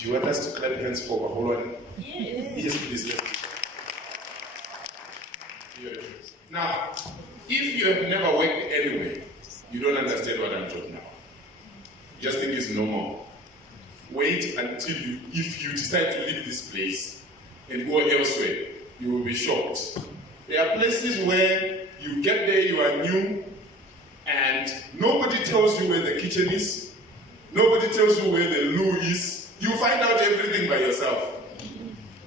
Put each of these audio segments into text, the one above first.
Do you want us to clap hands for Maholwane? Yes. Yes, please. Yes. Now, if you have never worked anywhere, you don't understand what I'm talking about. Just think it's normal. Wait until if you decide to leave this place and go elsewhere, you will be shocked. There are places where you get there, you are new, and nobody tells you where the kitchen is, nobody tells you where the loo is. You find out everything by yourself.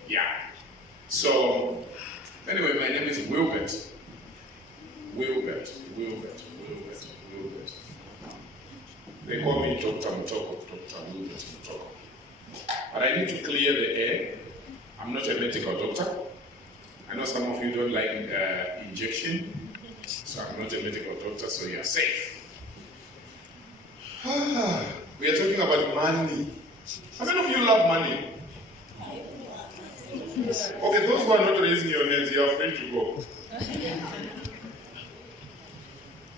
Yeah. So, anyway, my name is Wilbert. Wilbert. They call me Dr. Mutoko, Dr. Wilbert Mutoko. But I need to clear the air. I'm not a medical doctor. I know some of you don't like injection, so I'm not a medical doctor, so you're safe. We are talking about money. How many of you love money? Okay, those who are not raising your hands, you are free to go.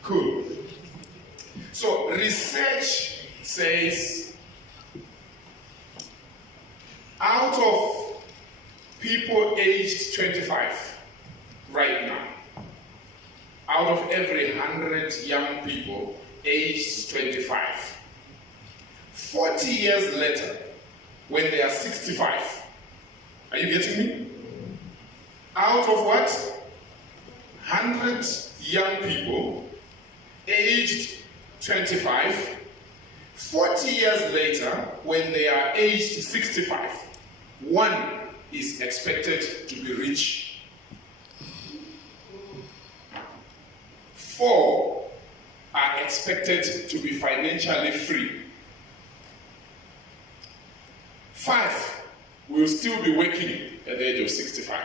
Cool. So, research says out of people aged 25 right now, out of every 100 young people aged 25, 40 years later, when they are 65, are you getting me? Out of what? 100 young people aged 25, 40 years later, when they are aged 65, one is expected to be rich. 4 are expected to be financially free. 5 will still be working at the age of 65,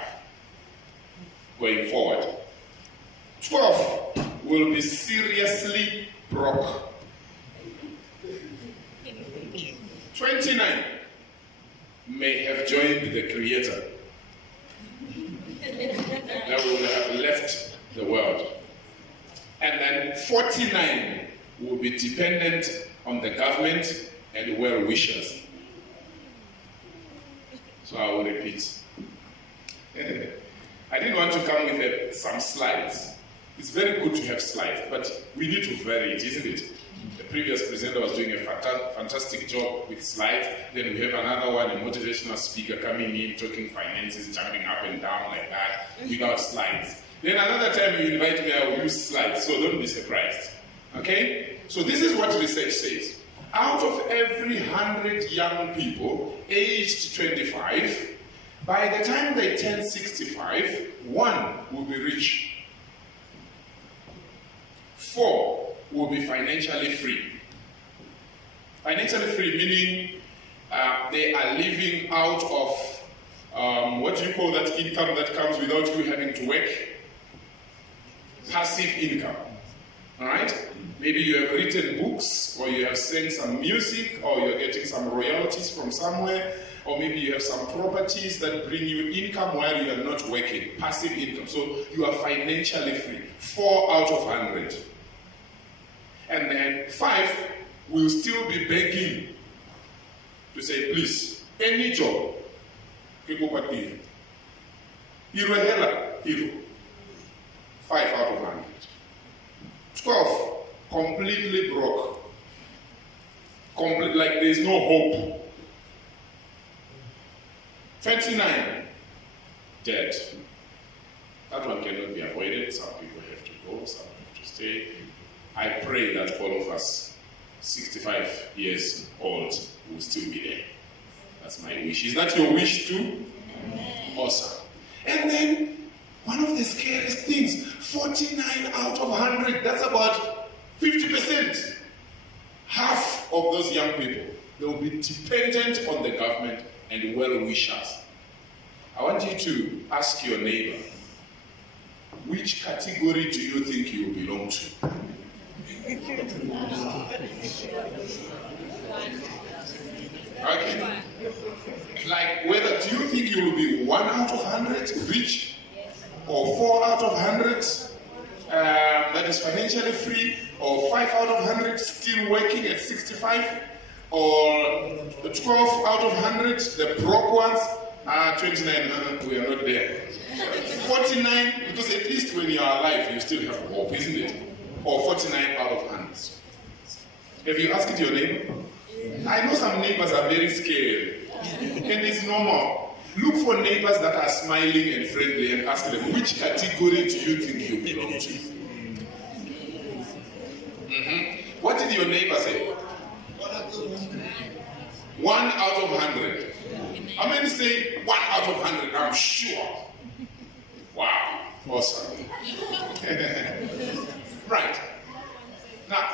going forward. 12 will be seriously broke. 29 may have joined the Creator. That will have left the world. And then 49 will be dependent on the government and well-wishers. So I will repeat. I didn't want to come with some slides. It's very good to have slides, but we need to vary it, isn't it? The previous presenter was doing a fantastic job with slides. Then we have another one, a motivational speaker coming in, talking finances, jumping up and down like that, without slides. Then another time you invite me, I will use slides, so don't be surprised. Okay? So this is what research says. Out of every 100 young people aged 25, by the time they turn 65, 1 will be rich. 4 will be financially free. Financially free meaning they are living out of what do you call that income that comes without you having to work? Passive income. Alright? Maybe you have written books, or you have sang some music, or you're getting some royalties from somewhere, or maybe you have some properties that bring you income while you are not working. Passive income. So you are financially free. 4 out of 100. And then 5 will still be begging to say, please, any job, hero. 5 out of 100. 12, completely broke. Like there's no hope. 29, dead. That one cannot be avoided. Some people have to go, some have to stay. I pray that all of us, 65 years old, will still be there. That's my wish. Is that your wish too? Awesome. And then, one of the scariest things, 49 out of 100, that's about 50%. Half of those young people, they will be dependent on the government and well-wishers. I want you to ask your neighbor, which category do you think you belong to? Okay. Like, whether do you think you will be 1 out of 100 rich, or 4 out of 100 that is financially free, or 5 out of 100 still working at 65, or 12 out of 100, the broke ones, 29, we are not there. 49, because at least when you are alive, you still have hope, isn't it? Or 49 out of 100. Have you asked your neighbor? I know some neighbors are very scared, and it's normal. Look for neighbors that are smiling and friendly and ask them, which category do you think you belong to? What did your neighbor say? 1 out of 100. How many say 1 out of 100? I'm sure. Wow, awesome. Right. Now,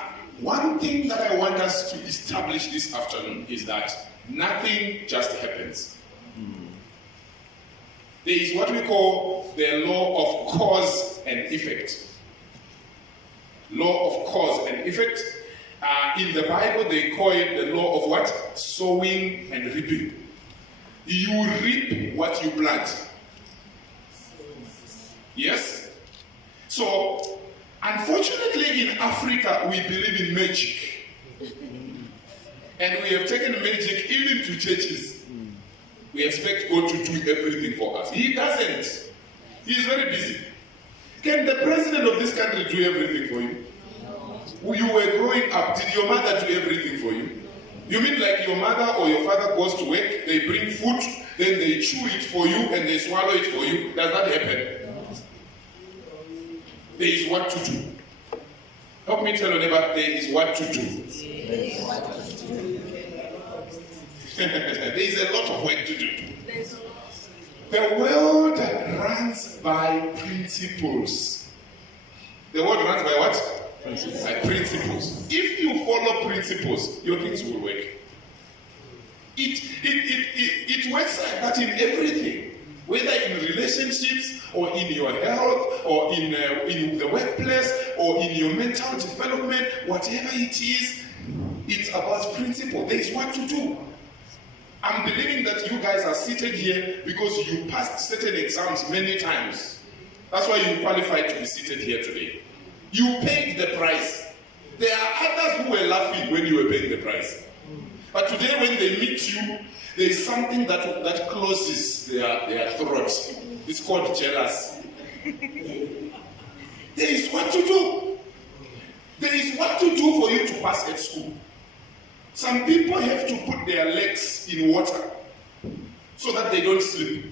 one thing that I want us to establish this afternoon is that nothing just happens. There is what we call the law of cause and effect. Law of cause and effect. In the Bible, they call it the law of what? Sowing and reaping. You reap what you plant. Yes? So, unfortunately in Africa, we believe in magic. And we have taken magic even to churches. We expect God to do everything for us. He doesn't. He is very busy. Can the president of this country do everything for you? You were growing up, did your mother do everything for you? You mean like your mother or your father goes to work, they bring food, then they chew it for you and they swallow it for you? Does that happen? There is what to do. Help me tell your neighbor, there is what to do. There is a lot of work to do. The world runs by principles. The world runs by what? By principles. If you follow principles, your things will work. It works like that in everything. Whether in relationships, or in your health, or in the workplace, or in your mental development, whatever it is, it's about principle. There is what to do. I'm believing that you guys are seated here because you passed certain exams many times. That's why you qualified to be seated here today. You paid the price. There are others who were laughing when you were paying the price. But today when they meet you, there is something that closes their throat. It's called jealousy. There is what to do. There is what to do for you to pass at school. Some people have to put their legs in water so that they don't slip.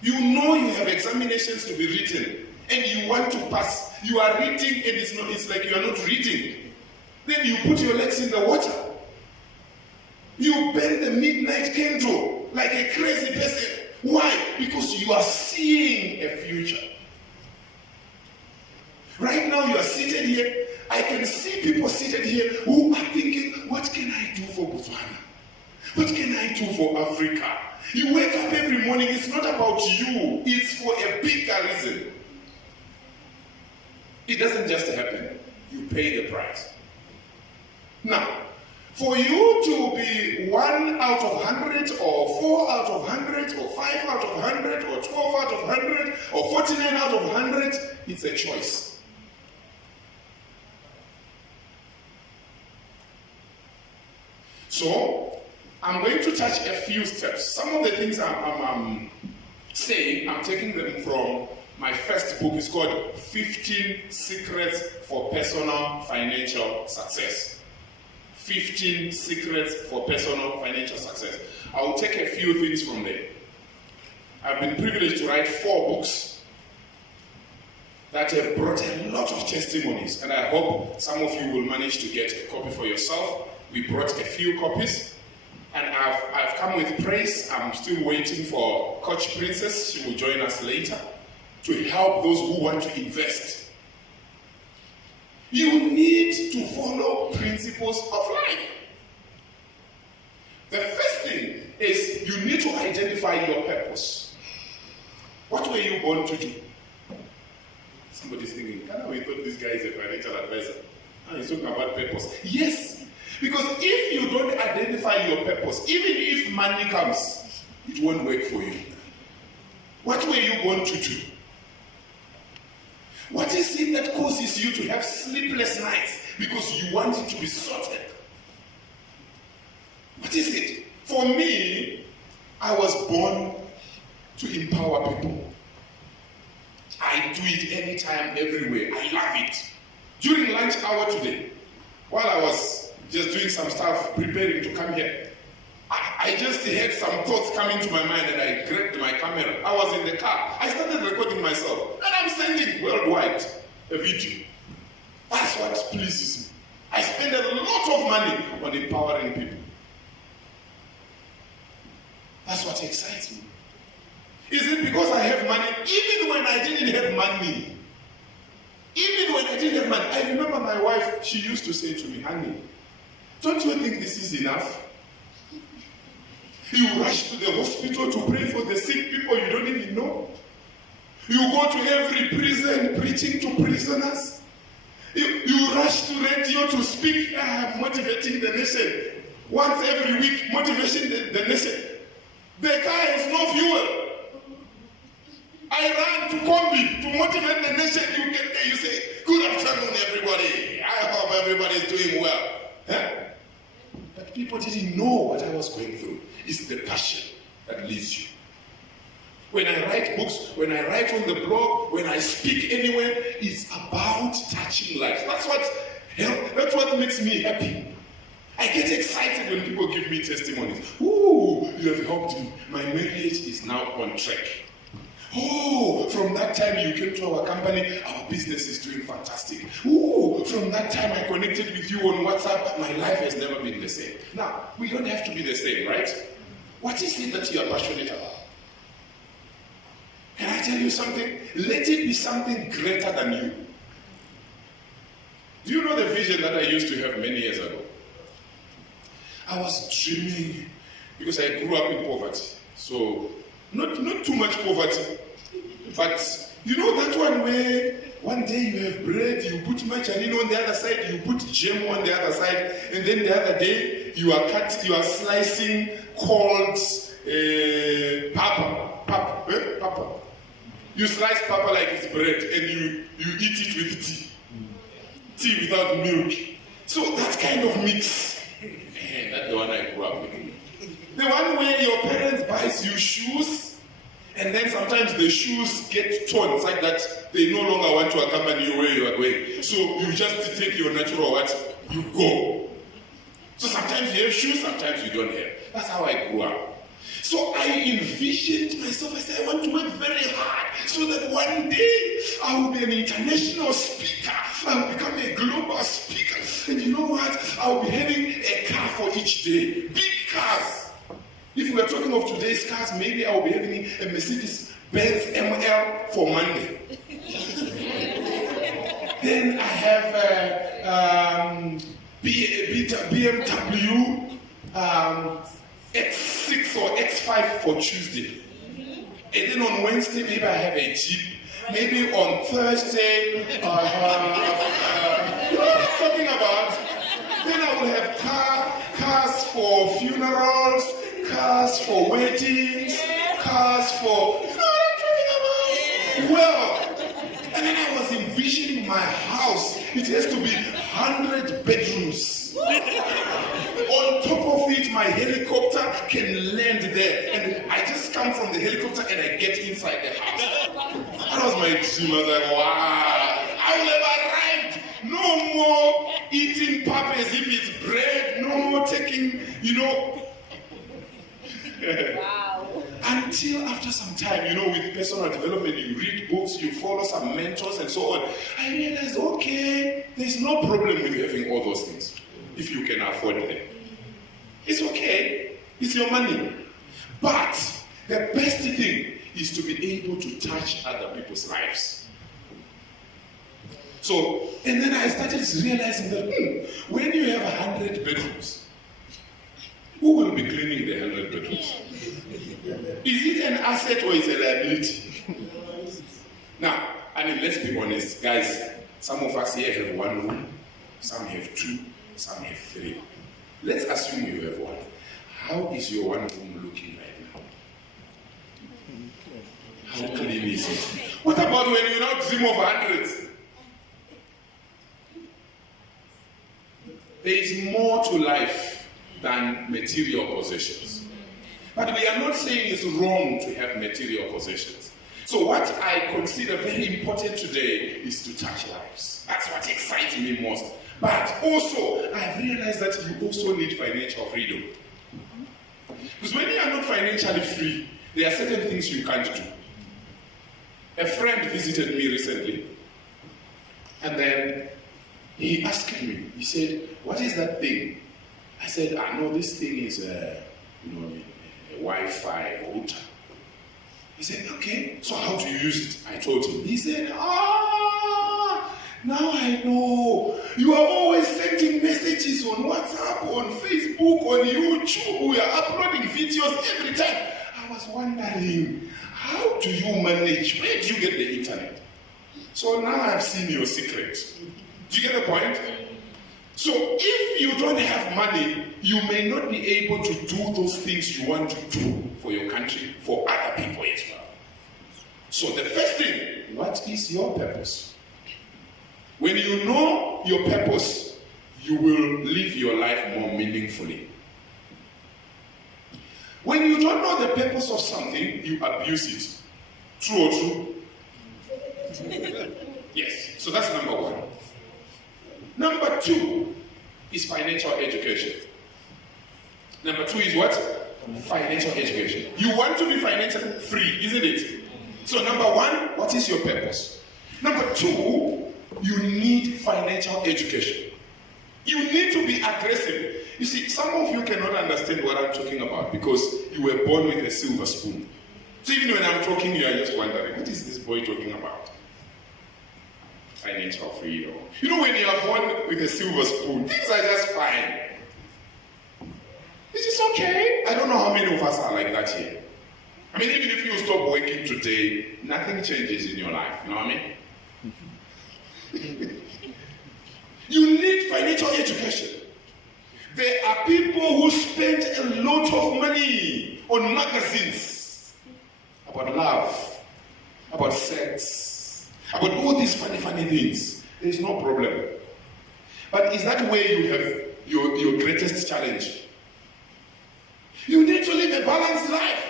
You know you have examinations to be written and you want to pass. You are reading and it's like you are not reading. Then you put your legs in the water. You burn the midnight candle like a crazy person. Why? Because you are seeing a future. Right now you are seated here. I can see people seated here who are thinking, what can I do for Botswana? What can I do for Africa? You wake up every morning, it's not about you. It's for a bigger reason. It doesn't just happen. You pay the price. Now, for you to be 1 out of 100 or 4 out of 100 or 5 out of 100 or 12 out of 100 or 49 out of 100, it's a choice. So, I'm going to touch a few steps. Some of the things I'm saying, I'm taking them from my first book. It's called 15 Secrets for Personal Financial Success. 15 Secrets for Personal Financial Success. I'll take a few things from there. I've been privileged to write 4 books that have brought a lot of testimonies, and I hope some of you will manage to get a copy for yourself. We brought a few copies, and I've come with praise. I'm still waiting for Coach Princess. She will join us later to help those who want to invest. You need to follow principles of life. The first thing is you need to identify your purpose. What were you born to do? Somebody's thinking, we thought this guy is a financial advisor. He's talking about purpose. Yes. Because if you don't identify your purpose, even if money comes, it won't work for you. What were you born to do? What is it that causes you to have sleepless nights because you want it to be sorted? What is it? for me, I was born to empower people. I do it anytime, everywhere. I love it. During lunch hour today, while I was just doing some stuff, preparing to come here, I just had some thoughts coming to my mind and I grabbed my camera. I was in the car. I started recording myself and I'm sending worldwide a video. That's what pleases me. I spend a lot of money on empowering people. That's what excites me. Is it because I have money? Even when I didn't have money. I remember my wife, she used to say to me, honey, don't you think this is enough? You rush to the hospital to pray for the sick people you don't even know. You go to every prison preaching to prisoners. You rush to radio to speak, motivating the nation. Once every week, motivating the nation. The car has no fuel. I ran to Kombi to motivate the nation. You get there, you say, good afternoon, everybody. I hope everybody is doing well. Huh? But people didn't know what I was going through. It's the passion that leads you. When I write books, when I write on the blog, when I speak anywhere, it's about touching lives. That's what makes me happy. I get excited when people give me testimonies. Ooh, you have helped me. My marriage is now on track. Oh, from that time you came to our company, our business is doing fantastic. Oh, from that time I connected with you on WhatsApp, my life has never been the same. Now, we don't have to be the same, right? What is it that you are passionate about? Can I tell you something? Let it be something greater than you. Do you know the vision that I used to have many years ago? I was dreaming, because I grew up in poverty. So, not too much poverty, but you know that one where one day you have bread, you put margarine on the other side, you put jam on the other side, and then the other day you are slicing cold papa. You slice papa like it's bread, and you eat it with tea without milk. So that kind of mix, that's the one I grew up with. The one where your parents buys you shoes, and then sometimes the shoes get torn. It's like that they no longer want to accompany you where you are going. So you just take your natural what? You go. So sometimes you have shoes, sometimes you don't have. That's how I grew up. So I envisioned myself, I said, I want to work very hard so that one day I will be an international speaker. I will become a global speaker. And you know what? I will be having a car for each day. Big cars. If we are talking of today's cars, maybe I will be having a Mercedes-Benz ML for Monday. Then I have BMW X6 or X5 for Tuesday. And then on Wednesday, maybe I have a Jeep. Maybe on Thursday, talking about, then I will have cars for funerals, cars for weddings, cars for, you know what I'm talking about? Well, and then I was envisioning my house. It has to be 100 bedrooms. On top of it, my helicopter can land there. And I just come from the helicopter and I get inside the house. That was my dream. I was like, wow, I will have arrived. No more eating pap as if it's bread. No more taking, Wow. Until after some time, with personal development, you read books, you follow some mentors and so on. I realized, okay, there's no problem with having all those things if you can afford them. It's okay. It's your money. But the best thing is to be able to touch other people's lives. So, and then I started realizing that when you have 100 bedrooms, who will be cleaning the 100 bedrooms? Is it an asset or is it a liability? Now, let's be honest, guys. Some of us here have one room, some have two, some have three. Let's assume you have one. How is your one room looking right now? How clean is it? What about when you now dream of hundreds? There is more to life than material possessions. But we are not saying it's wrong to have material possessions. So what I consider very important today is to touch lives. That's what excites me most. But also, I've realized that you also need financial freedom. Because when you are not financially free, there are certain things you can't do. A friend visited me recently, and then he asked me, he said, "What is that thing?" I said, "I know this thing is a Wi-Fi router." He said, "Okay, so how do you use it?" I told him. He said, "Now I know. You are always sending messages on WhatsApp, on Facebook, on YouTube. We are uploading videos every time." I was wondering, how do you manage? Where do you get the internet? So now I've seen your secret. Do you get the point? So if you don't have money, you may not be able to do those things you want to do for your country, for other people as well. So the first thing, what is your purpose? When you know your purpose, you will live your life more meaningfully. When you don't know the purpose of something, you abuse it. True or true? Yes. So that's number one. Number two is financial education. Number two is what? Financial education. You want to be financially free, isn't it? So number one, what is your purpose? Number two, you need financial education. You need to be aggressive. You see, some of you cannot understand what I'm talking about because you were born with a silver spoon. So even when I'm talking, you are just wondering, what is this boy talking about? Financial freedom. You know, when you are born with a silver spoon, things are just fine. This is okay. I don't know how many of us are like that here. I mean, even if you stop working today, nothing changes in your life. You know what I mean? You need financial education. There are people who spend a lot of money on magazines about love, about sex, about all these funny things. There is no problem. But is that where you have your greatest challenge? You need to live a balanced life.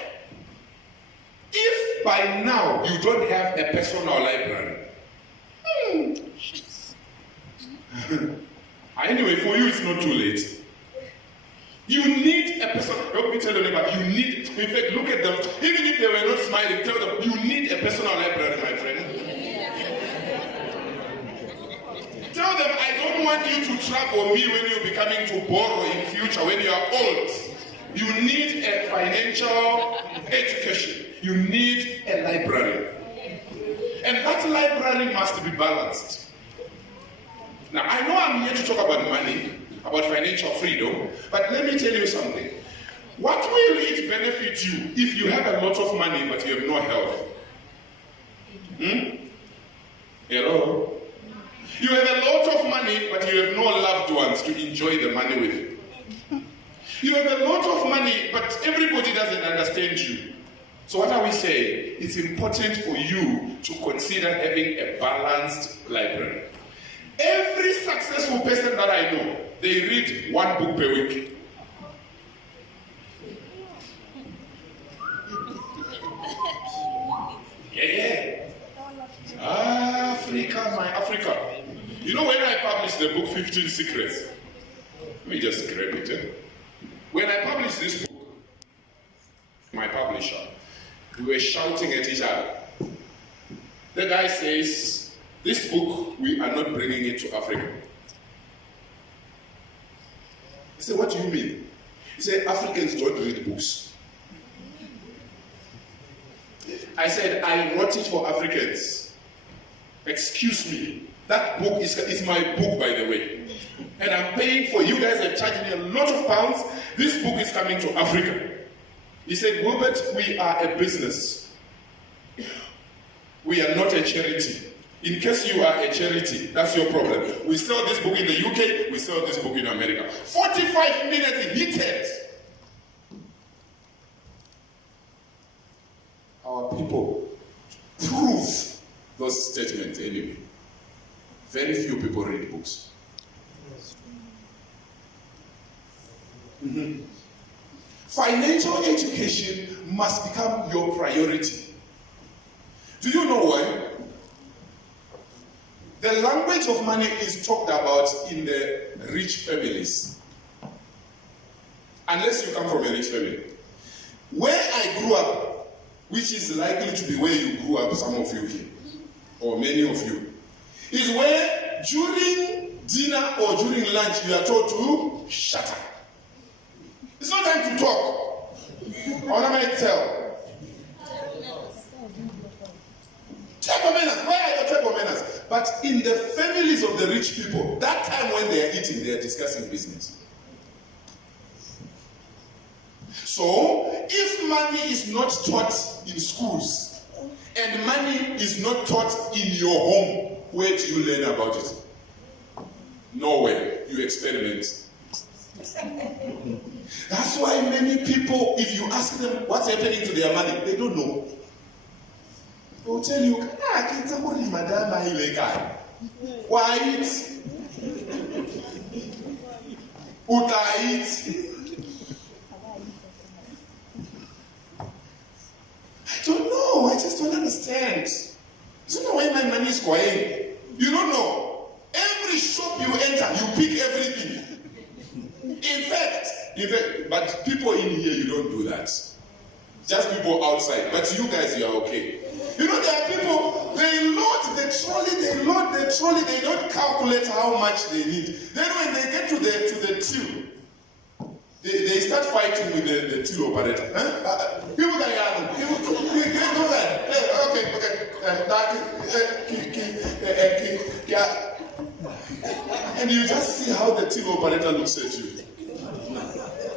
If by now you don't have a personal library, anyway, for you it's not too late. You need a personal, help me tell your neighbor, you need, in fact, look at them, even if they were not smiling, tell them, you need a personal library, my friend. Tell them, I don't want you to trap on me when you're becoming to borrow in future, when you are old. You need a financial education. You need a library. And that library must be balanced. Now, I know I'm here to talk about money, about financial freedom, but let me tell you something. What will it benefit you if you have a lot of money but you have no health? Hello? You have a lot of money but you have no loved ones to enjoy the money with. You have a lot of money but everybody doesn't understand you. So what are we saying? It's important for you to consider having a balanced library. Every successful person that I know, they read one book per week. Yeah. Africa, my Africa. You know, when I published the book 15 Secrets, let me just grab it. When I published this book, my publisher, we were shouting at each other. The guy says, this book, we are not bringing it to Africa. I said, what do you mean? He said, Africans don't read books. I said, I wrote it for Africans. Excuse me. That book is my book, by the way. And I'm paying for, you guys are charging me a lot of pounds. This book is coming to Africa. He said, Wilbert, we are a business. We are not a charity. In case you are a charity, that's your problem. We sell this book in the UK, we sell this book in America. 45 minutes heated. Our people prove those statements anyway. Very few people read books. Mm-hmm. Financial education must become your priority. Do you know why? The language of money is talked about in the rich families. Unless you come from a rich family. Where I grew up, which is likely to be where you grew up, some of you here, or many of you, is where during dinner or during lunch you are told to shut up. It's not time to talk. Or am I tell? Table manners. Where are your table manners? But in the families of the rich people, that time when they are eating, they are discussing business. So, if money is not taught in schools, and money is not taught in your home, where do you learn about it? Nowhere. You experiment. That's why many people, if you ask them what's happening to their money, they don't know. They will tell you, why it? I don't know. I just don't understand. I don't know where my money is going. You don't know. Every shop you enter, you pick everything. In fact, but people in here, you don't do that. Just people outside. But you guys, you are okay. You know, there are people, they load the trolley, they don't calculate how much they need. Then when they get to the till, they start fighting with the till operator. People can go there. Okay. And you just see how the till operator looks at you.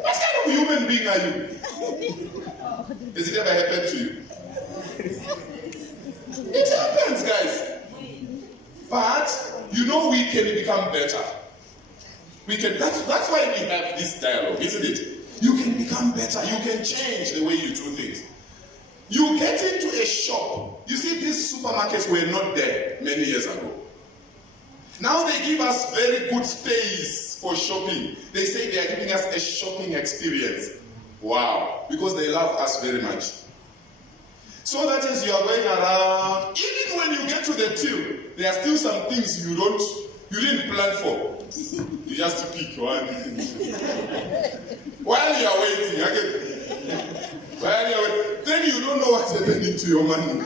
What kind of human being are you? Has it ever happened to you? It happens, guys. But you know we can become better. We can. That's why we have this dialogue, isn't it? You can become better. You can change the way you do things. You get into a shop. You see, these supermarkets were not there many years ago. Now they give us very good space for shopping. They say they are giving us a shopping experience. Wow. Because they love us very much. So that is, you are going around. Even when you get to the till, there are still some things you didn't plan for. You just pick one. While you are waiting, then you don't know what's happening to your money.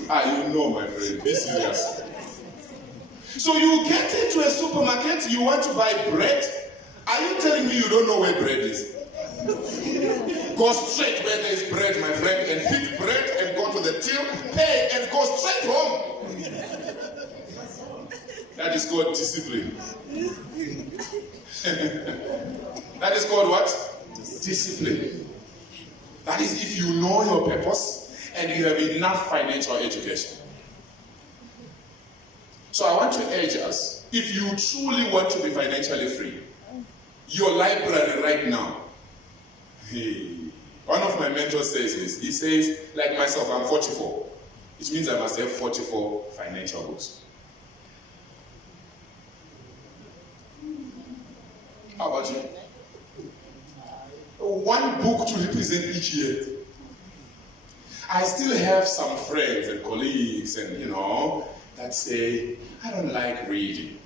You know, my friend, be serious. So you get into a supermarket, you want to buy bread. Are you telling me you don't know where bread is? Go straight where there is bread, my friend, and pick bread and go to the till, pay, and go straight home. That is called discipline. That is called what? Discipline. That is if you know your purpose and you have enough financial education. So I want to urge us, if you truly want to be financially free, your library right now. One of my mentors says this. He says, like myself, I'm 44. It means I must have 44 financial books. How about you? One book to represent each year. I still have some friends and colleagues and, that say, I don't like reading.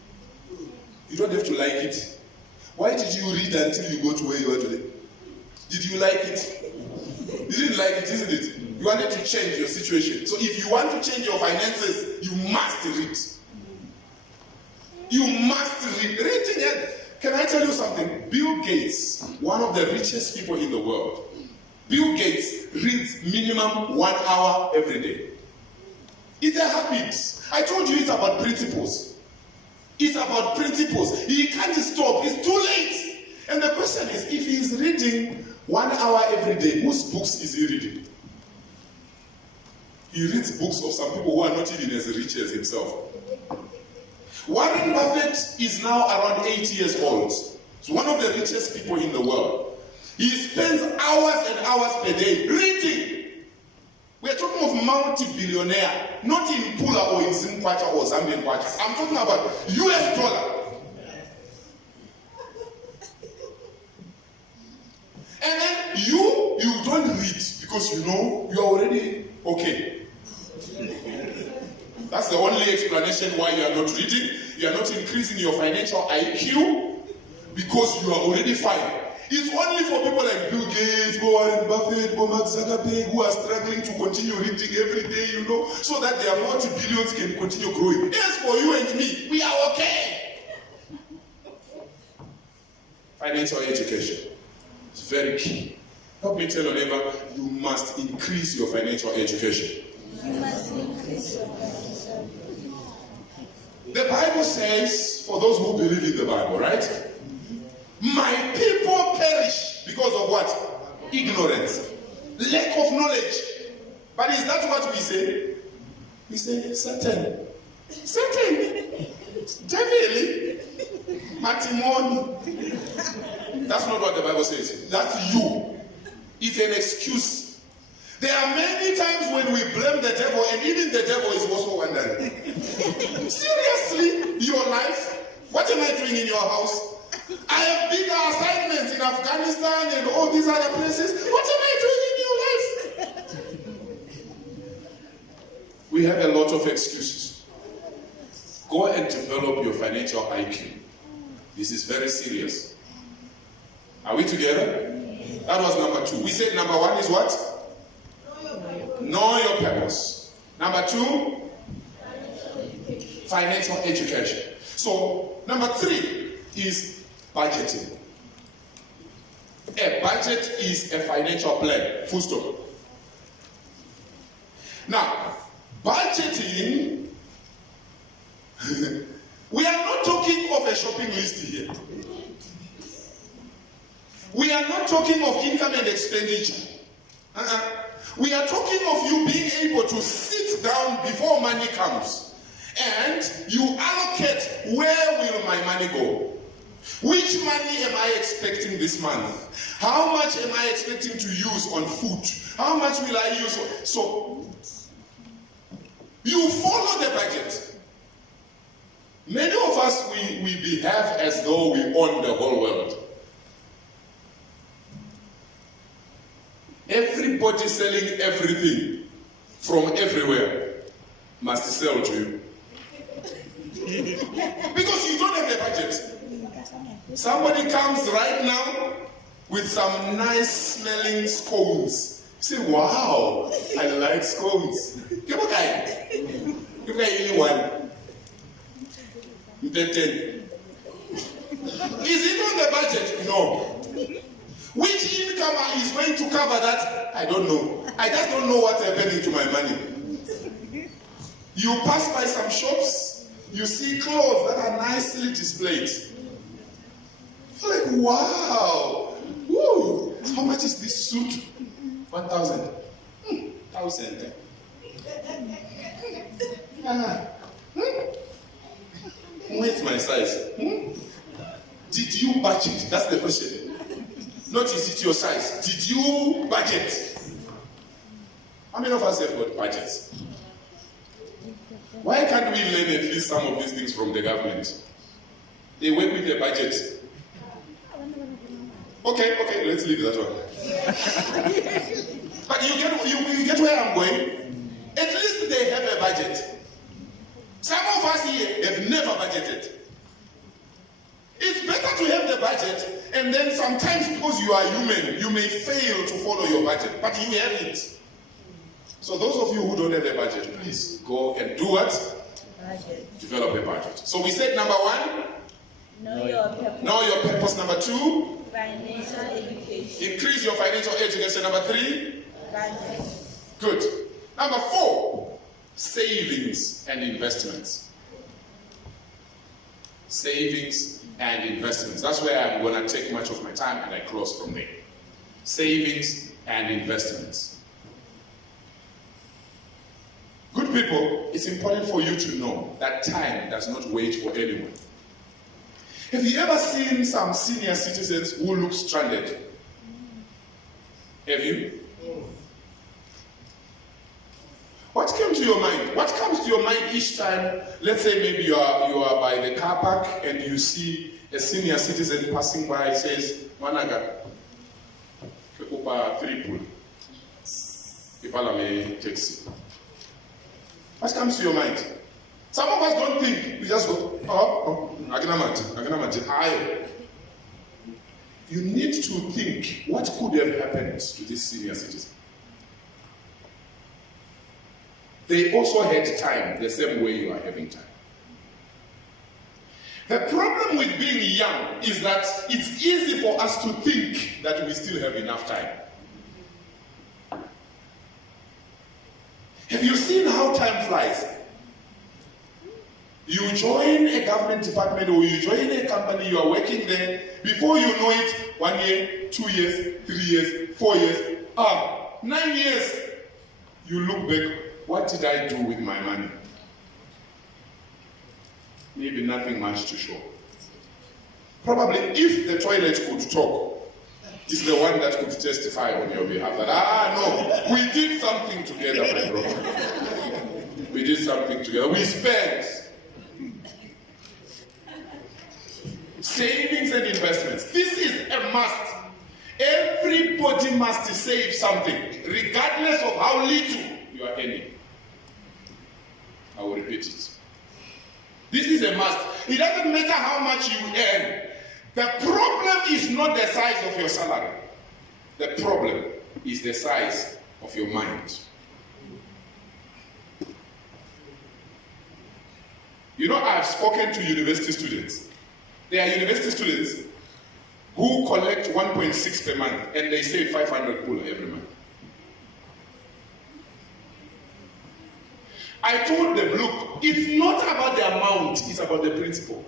You don't have to like it. Why did you read until you go to where you are today? Did you like it? You didn't like it, isn't it? You wanted to change your situation. So if you want to change your finances, you must read. You must read. Reading. Can I tell you something? Bill Gates, one of the richest people in the world, Bill Gates reads minimum 1 hour every day. It's a habit. I told you it's about principles. It's about principles. He can't stop. It's too late. And the question is, if he's reading 1 hour every day, whose books is he reading? He reads books of some people who are not even as rich as himself. Warren Buffett is now around 80 years old. He's one of the richest people in the world. He spends hours and hours per day reading. We're talking of multi-billionaire, not in Pula or in Zimbabwe or Zambian kwacha. I'm talking about US dollar. And then you don't read because you know you are already okay. That's the only explanation why you are not reading. You are not increasing your financial IQ because you are already fine. It's only for people like Bill Gates, Warren Buffett, Mark Zuckerberg who are struggling to continue reading every day, so that their multi-billions can continue growing. Yes, for you and me, we are okay. Financial education is very key. Help me tell your neighbor, you must increase your financial education. You must increase your financial. The Bible says, for those who believe in the Bible, right? My people perish because of what? Ignorance. Lack of knowledge. But is that what we say? We say, Satan. Satan. Devil. Matimony. That's not what the Bible says. That's you. It's an excuse. There are many times when we blame the devil, and even the devil is also wondering. Seriously? Your life? What am I doing in your house? I have bigger assignments in Afghanistan and all these other places. What am I doing in your life? We have a lot of excuses. Go and develop your financial IQ. This is very serious. Are we together? That was number 2. We said number 1 is what? Know your purpose. Number 2, financial education. So, number 3 is budgeting. A budget is a financial plan. Full stop. Now, budgeting, we are not talking of a shopping list here. We are not talking of income and expenditure. We are talking of you being able to sit down before money comes and you allocate, where will my money go? Which money am I expecting this month? How much am I expecting to use on food? How much will I use? So, you follow the budget. Many of us, we behave as though we own the whole world. Everybody selling everything from everywhere must sell to you. Because you don't have a budget. Somebody comes right now with some nice smelling scones. You say, wow, I like scones. Give a guy. Give a guy anyone. 10. Is it on the budget? No. Which income is going to cover that? I don't know. I just don't know what's happening to my money. You pass by some shops, you see clothes that are nicely displayed. You're like, wow. Woo. How much is this suit? 1,000. 1,000. Where's my size? Did you budget? That's the question. Not is it your size. Did you budget? How many of us have got budgets? Why can't we learn at least some of these things from the government? They work with the budget. Okay, let's leave that one. But you get where I'm going? At least they have a budget. Some of us here have never budgeted. It's better to have the budget, and then sometimes because you are human, you may fail to follow your budget, but you have it. So those of you who don't have a budget, please go and do what? Budget. Develop a budget. So we said number 1, Know your purpose. know your purpose. Number 2, Financial education. increase your financial education. Number 3, Budget. good. Number 4, savings and investments. Savings and investments. That's where I'm going to take much of my time, and I close from there. Savings and investments. Good people, it's important for you to know that time does not wait for anyone. Have you ever seen some senior citizens who look stranded? Have you? What came to your mind? What comes to your mind each time? Let's say maybe you are by the car park and you see a senior citizen passing by. Says, Managa, have 3 pool. Ipalame taxi. What comes to your mind? Some of us don't think. We just go, aginamati, ayo. You need to think, what could have happened to this senior citizen? They also had time the same way you are having time. The problem with being young is that it's easy for us to think that we still have enough time. Have you seen how time flies? You join a government department or you join a company, you are working there. Before you know it, 1 year, 2 years, 3 years, 4 years, 9 years. You look back, what did I do with my money? Maybe nothing much to show. Probably if the toilet could talk, it's the one that could testify on your behalf that, no, we did something together, my brother. We did something together. We spent. Savings and investments. This is a must. Everybody must save something, regardless of how little you are earning. I will repeat it. This is a must. It doesn't matter how much you earn. The problem is not the size of your salary. The problem is the size of your mind. You know, I've spoken to university students. There are university students who collect 1.6 per month and they save 500 pula every month. I told them, look, it's not about the amount, it's about the principle.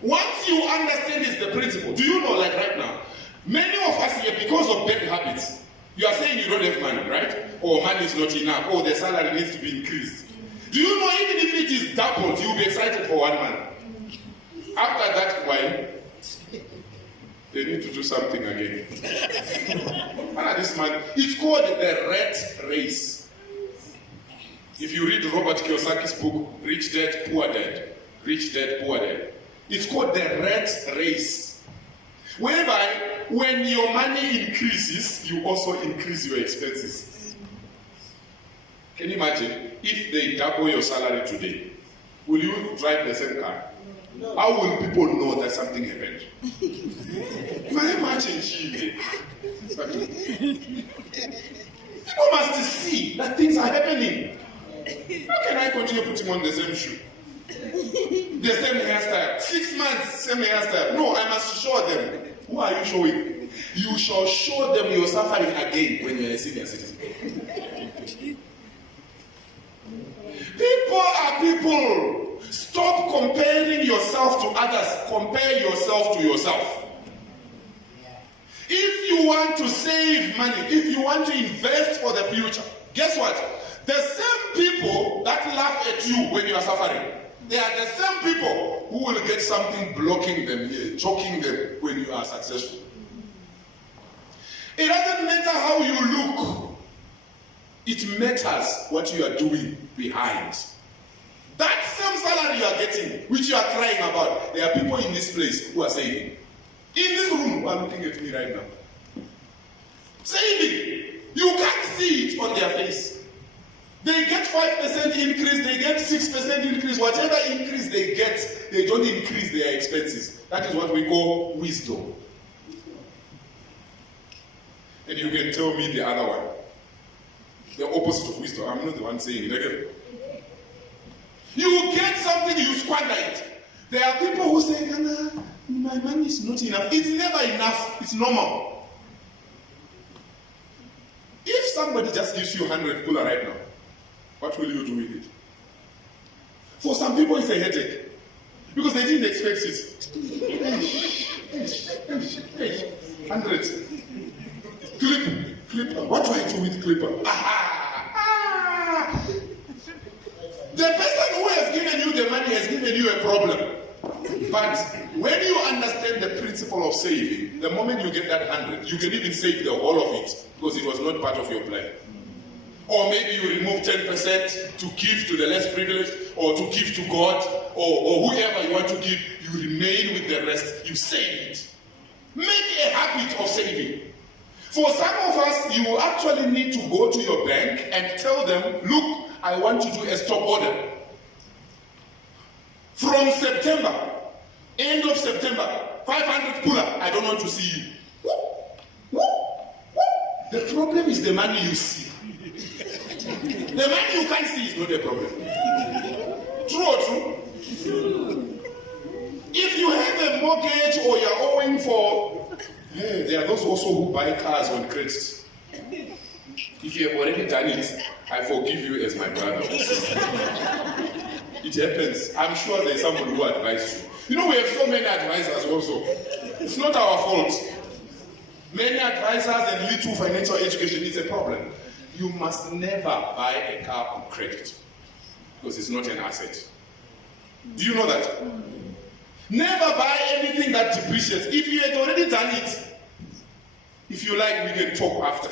Once you understand it's the principle, do you know, like right now, many of us here, because of bad habits, you are saying you don't have money, right? Or money is not enough, or the salary needs to be increased. Do you know, even if it is doubled, you'll be excited for 1 month. After that, why? They need to do something again. This man, it's called the rat race. If you read Robert Kiyosaki's book, Rich Dad, Poor Dad, Rich Dad, Poor Dad, it's called the rat race. Whereby, when your money increases, you also increase your expenses. Can you imagine if they double your salary today? Will you drive the same car? No. How will people know that something happened? Imagine people must see that things are happening. How can I continue putting on the same shoe? The same hairstyle. 6 months, same hairstyle. No, I must show them. Who are you showing? You shall show them your suffering again when you're a senior citizen. People are people. Stop comparing yourself to others. Compare yourself to yourself. If you want to save money, if you want to invest for the future, guess what? The same people that laugh at you when you are suffering, they are the same people who will get something blocking them here, choking them when you are successful. It doesn't matter how you look. It matters what you are doing behind. That same salary you are getting, which you are crying about, there are people in this place who are saving. In this room, who are looking at me right now. Saving. You can't see it on their face. They get 5% increase, they get 6% increase, whatever increase they get, they don't increase their expenses. That is what we call wisdom. And you can tell me the other one. The opposite of wisdom. I'm not the one saying it again. You get something, you squander it. There are people who say, Ghana, my money is not enough. It's never enough. It's normal. If somebody just gives you 100 pula right now, what will you do with it? For some people, it's a headache. Because they didn't expect it. 100. Clipper. What do I do with Clipper? The person who has given you the money has given you a problem. But when you understand the principle of saving, the moment you get that 100, you can even save the whole of it because it was not part of your plan. Or maybe you remove 10% to give to the less privileged, or to give to God, or whoever you want to give. You remain with the rest. You save it. Make a habit of saving. For some of us, you actually need to go to your bank and tell them, look, I want to do a stop order. From September, end of September, 500 puller, I don't want to see you. The problem is the money you see. The money you can't see is not a problem. True or true? If you have a mortgage or you're owing for, there are those also who buy cars on credit. If you have already done it, I forgive you as my brother or sister. It happens. I'm sure there's someone who advised you. You know, we have so many advisors also. It's not our fault. Many advisors and little financial education is a problem. You must never buy a car on credit because it's not an asset. Do you know that? Never buy anything that depreciates. If you had already done it, if you like, we can talk after.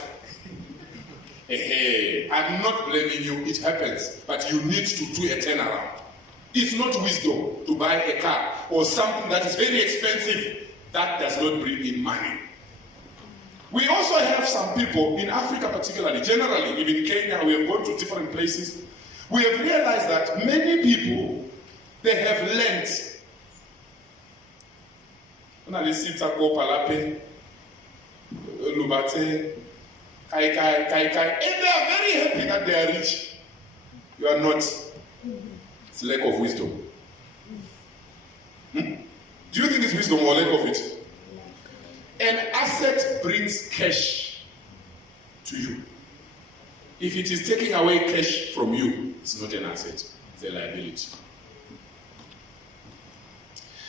Hey, I'm not blaming you, it happens, but you need to do a turnaround. It's not wisdom to buy a car or something that is very expensive that does not bring in money. We also have some people in Africa particularly, generally, even Kenya, we have gone to different places. We have realized that many people, they have lent. And they are very happy that they are rich. You are not. It's lack of wisdom. Do you think it's wisdom or lack of it? An asset brings cash to you. If it is taking away cash from you, it's not an asset, it's a liability.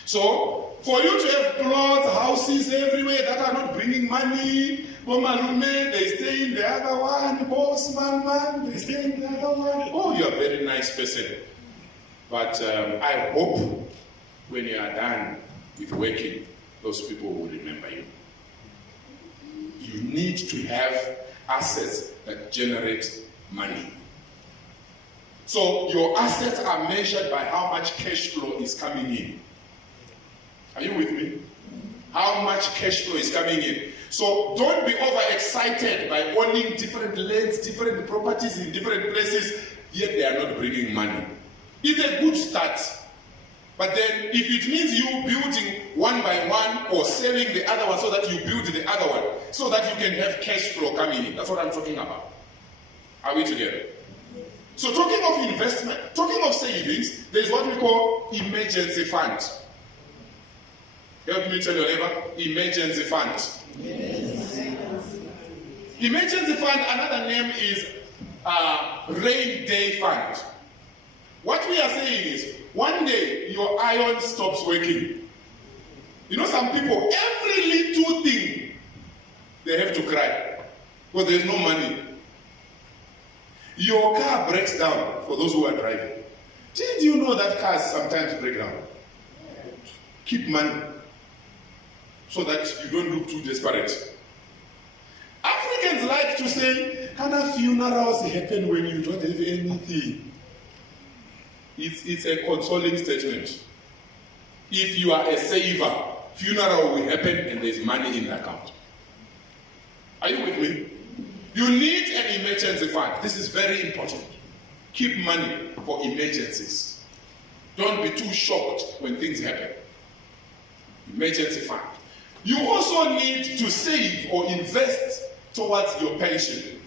So, for you to have clothes, houses everywhere that are not bringing money, Malume, they stay in the other one, boss man, they stay in the other one. Oh, you're a very nice person. But I hope when you are done with working, those people will remember you. You need to have assets that generate money. So your assets are measured by how much cash flow is coming in. Are you with me? How much cash flow is coming in. So don't be overexcited by owning different lands, different properties in different places, yet they are not bringing money. It's a good start. But then if it means you building one by one or selling the other one so that you build the other one, so that you can have cash flow coming in, that's what I'm talking about. Are we together? So talking of investment, talking of savings, there's what we call emergency fund. Help me tell your neighbor, emergency fund. Emergency fund, another name is rain day fund. What we are saying is, one day your iron stops working. You know, some people, every little thing, they have to cry because there's no money. Your car breaks down, for those who are driving. Did you know that cars sometimes break down? Keep money so that you don't look too desperate. Africans like to say, Hana funerals happen when you don't have anything. It's a consoling statement. If you are a saver, funeral will happen and there's money in the account. Are you with me? You need an emergency fund. This is very important. Keep money for emergencies. Don't be too shocked when things happen. Emergency fund. You also need to save or invest towards your pension.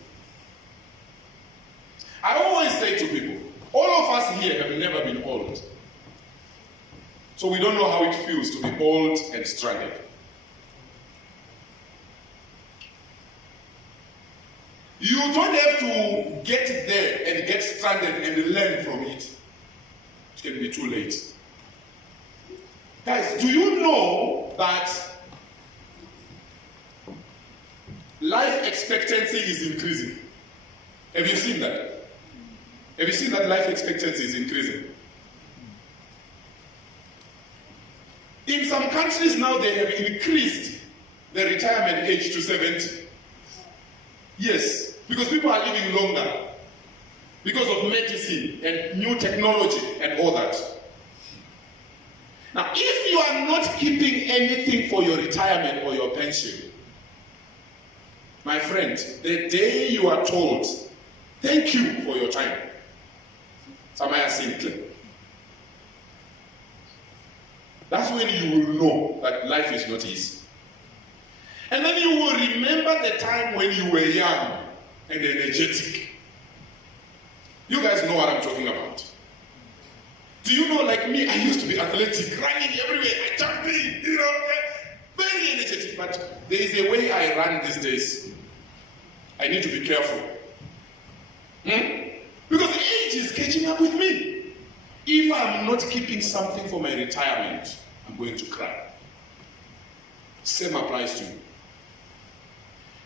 I always say to people, all of us here have never been old. So we don't know how it feels to be old and stranded. You don't have to get there and get stranded and learn from it. It can be too late. Guys, do you know that life expectancy is increasing? Have you seen that? Have you seen that life expectancy is increasing? In some countries now they have increased the retirement age to 70. Yes, because people are living longer. Because of medicine and new technology and all that. Now, if you are not keeping anything for your retirement or your pension, My friend, the day you are told, thank you for your time, Samaya Sinclair, that's when you will know that life is not easy. And then you will remember the time when you were young and energetic. You guys know what I'm talking about. Do you know, like me, I used to be athletic, running everywhere, I jumping, very energetic. But there is a way I run these days. I need to be careful. Because age is catching up with me. If I'm not keeping something for my retirement, I'm going to cry. Same applies to you.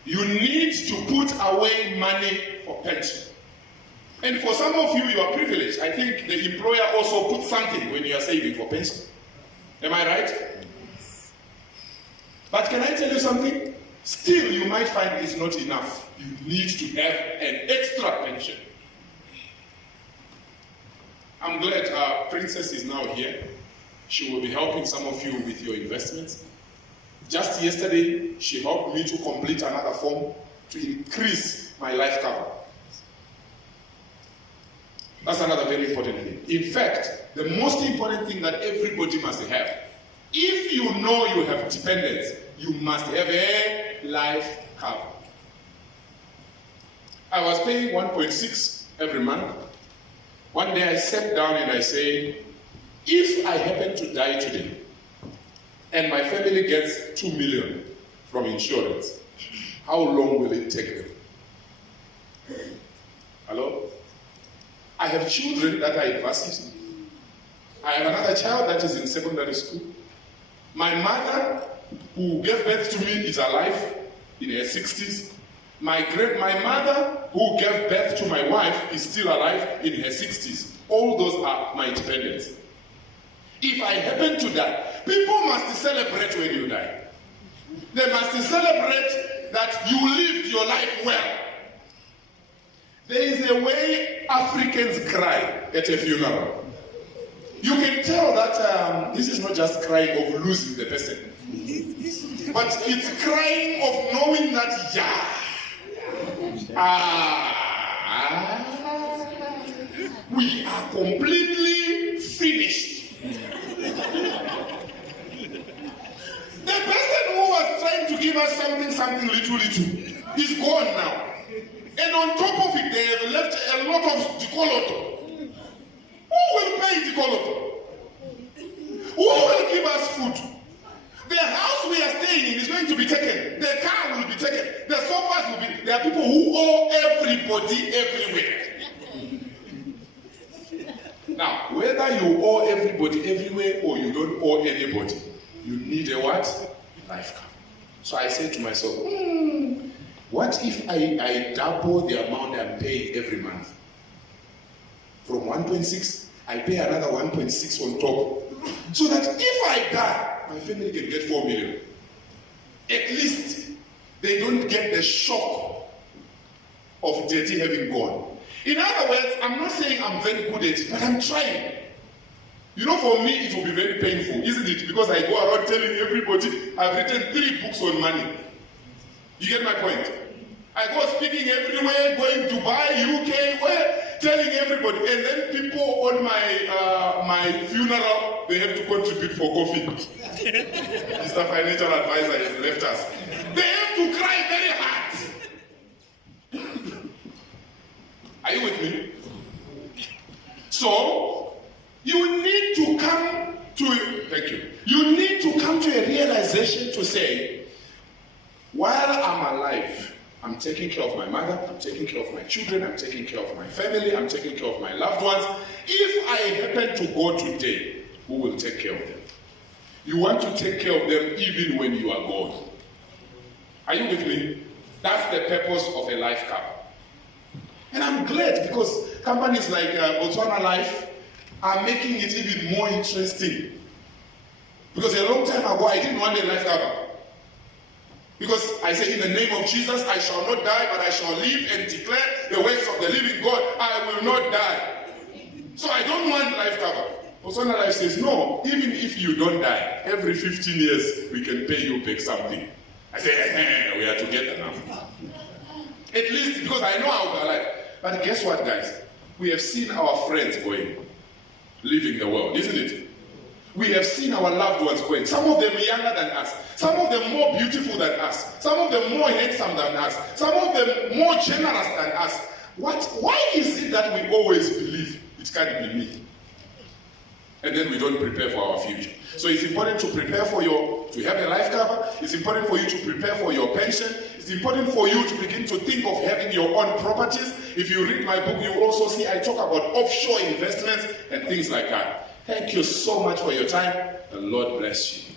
You need to put away money for pension. And for some of you, you are privileged. I think the employer also puts something when you are saving for pension. Am I right? But can I tell you something? Still, you might find it's not enough. You need to have an extra pension. I'm glad Princess is now here. She will be helping some of you with your investments. Just yesterday, she helped me to complete another form to increase my life cover. That's another very important thing. In fact, the most important thing that everybody must have, if you know you have dependents, you must have a life cover. I was paying 1.6 every month. One day I sat down and I said, if I happen to die today and my family gets 2 million from insurance, how long will it take them? Hello? I have children that are in varsity. I have another child that is in secondary school. My mother, who gave birth to me, is alive in her 60s. My mother, who gave birth to my wife, is still alive in her 60s. All those are my dependents. If I happen to die, people must celebrate when you die. They must celebrate that you lived your life well. There is a way Africans cry at a funeral. You can tell that this is not just crying of losing the person, but it's crying of knowing that, we are completely finished. The person who was trying to give us something little, is gone now. And on top of it, they have left a lot of dikoloto. Who will pay dikoloto? Who will give us food? The house we are staying in is going to be taken. The car will be taken. The sofas will be. There are people who owe everybody everywhere. Now, whether you owe everybody everywhere or you don't owe anybody, you need a what? Life cover. So I said to myself, what if I double the amount I'm paying every month? From 1.6, I pay another 1.6 on top. So that if I die, my family can get 4 million. At least they don't get the shock of Daddy having gone. In other words, I'm not saying I'm very good at it, but I'm trying. You know, for me, it will be very painful, isn't it? Because I go around telling everybody, I've written 3 books on money. You get my point? I go speaking everywhere, going to Dubai, UK, where, telling everybody. And then people on my funeral, they have to contribute for coffee. Mr. Financial Advisor has left us. They have to cry very hard. Are you with me? So, you need to come to, thank you. You need to come to a realization to say, while I'm alive, I'm taking care of my mother, I'm taking care of my children, I'm taking care of my family, I'm taking care of my loved ones. If I happen to go today, who will take care of them? You want to take care of them even when you are gone. Are you with me? That's the purpose of a life cover. And I'm glad because companies like Botswana Life are making it even more interesting. Because a long time ago, I didn't want a life cover. Because I say, in the name of Jesus, I shall not die, but I shall live and declare the works of the living God. I will not die. So I don't want life cover. Botswana Life says, no, even if you don't die, every 15 years, we can pay you back something. I say, we are together now. At least because I know I'll be alive. But guess what, guys? We have seen our friends going, leaving the world, isn't it? We have seen our loved ones going. Some of them younger than us. Some of them more beautiful than us. Some of them more handsome than us. Some of them more generous than us. Why is it that we always believe it can't be me? And then we don't prepare for our future. So it's important to prepare to have a life cover. It's important for you to prepare for your pension. It's important for you to begin to think of having your own properties. If you read my book, you will also see I talk about offshore investments and things like that. Thank you so much for your time. The Lord bless you.